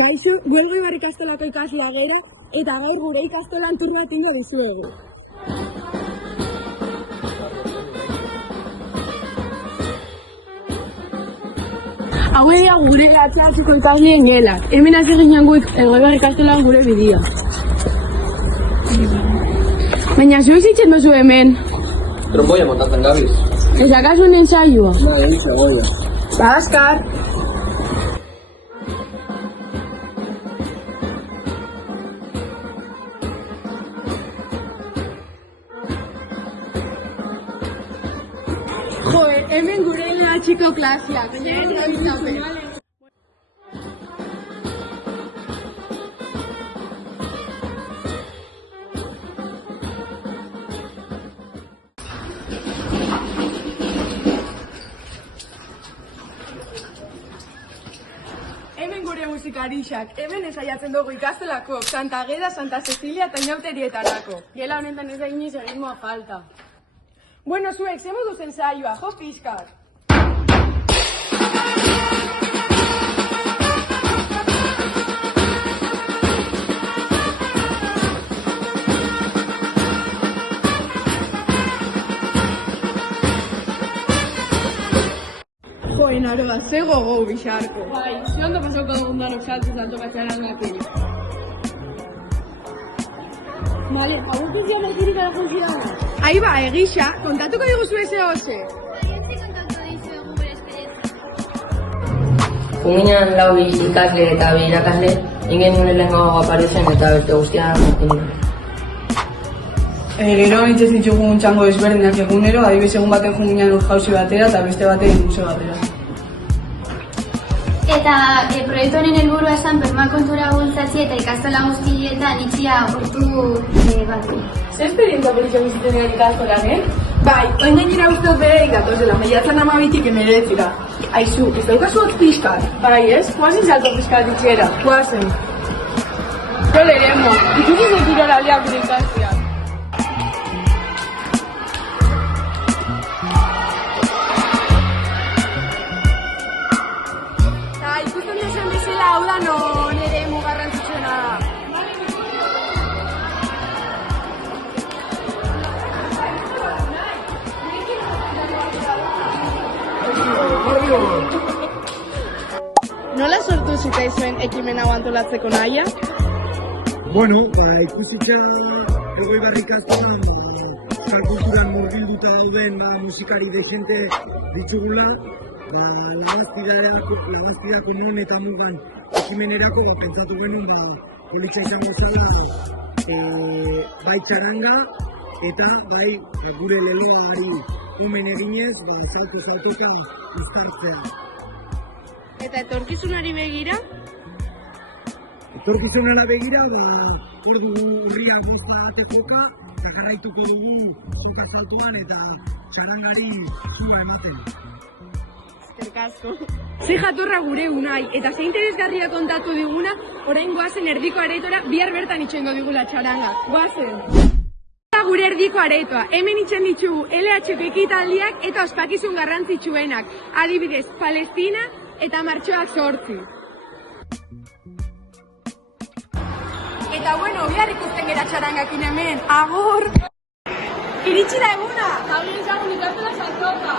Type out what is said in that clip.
Kaixo, Elgoibar ikastolako ikaslea gere, eta gaur gure ikastolan tur bat ingo dizuegu. Hauek dira gure atxatziko ikasleen gelak. Hemen hasi ginen gu Elgoibar ikastolan gure bidea. Baina zuek zitzen duzu hemen? Tromboia montatzen gabiz. Ez akaso honen saioa? Zagoia. Ba, Askar! Joder, hemen gure atxiko klaseak. Baina ez gabizapen. Hemen gure musikarixak, hemen esaiatzen dugu ikastolako, Santa Ageda, Santa Cecilia eta inauterietarako. Gela honetan ez da inoiz egismoa falta. Bueno, zuek, ze modu zen saioa, jo pixkat. Joen aroa, ze gogo bixarko. Bai, ze ondo pasauko dugun danok saltu zanto katxaran gatik. Vale, hau zizian egirik alakunzi dago. Ahi ba, egisa, kontatuko diguzu eze hoze. Ze kontatu dizuegu gure esperientzia. Junginan lau ikasle eta bi irakasle, ingen nire lehenko aparezen eta beste guztian martinen. Gero nintzen ditugun txango ezberdinak egunero, adibidez egun baten junginan urjauzi batera eta beste baten museo batera. Eta proiektu honen helburua esan permakontura bultzatzi eta ikastola guztietan itxia urtu bat. Ze esperientzia politia bizitzen dira ikastolan, Bai, oin gainera uste bere ikatozela, maiatzen 12-tik emeretzira. Aizu, ez daukazu hotz pixkat? Bai, ez? Guazen salto pixkat itxera. Guazen. Jo leremo, ikusi zekiro aldeak gure ikastiak. Ikusten dezen bezala hau da non ere mugarrantzitsuena da. Nola sortu zitaizuen ekimen hau antolatzeko nahia? Bueno, ikusitza Elgoibar ikastolan kulturan murgilduta dauden musikari dezente ditugula, Labazpidako non eta mugan ekimenerako pentsatu genuen politxa izango zela bai txaranga eta bai gure leloari umen eginez salto-saltoka uztartzea. Eta etorkizunari begira? Etorkizunara begira, hor dugu urriak gozta atekoka eta garaituko dugu joka saltoan eta txarangari zula ematen. Ze jatorra gure unai, eta ze interesgarria kontatu diguna, orain goazen erdiko aretora bihar bertan itxengo digula txaranga. Goazen! Gure erdiko aretoa, hemen itxen ditugu LH-ko ekitaldiak eta ospakizun garrantzitsuenak, adibidez, Palestina eta martxoak 8. Eta bueno, bihar ikusten gera txarangakin hemen, agur! Iritsi da eguna! Jauri ezagun ikastola saltoka!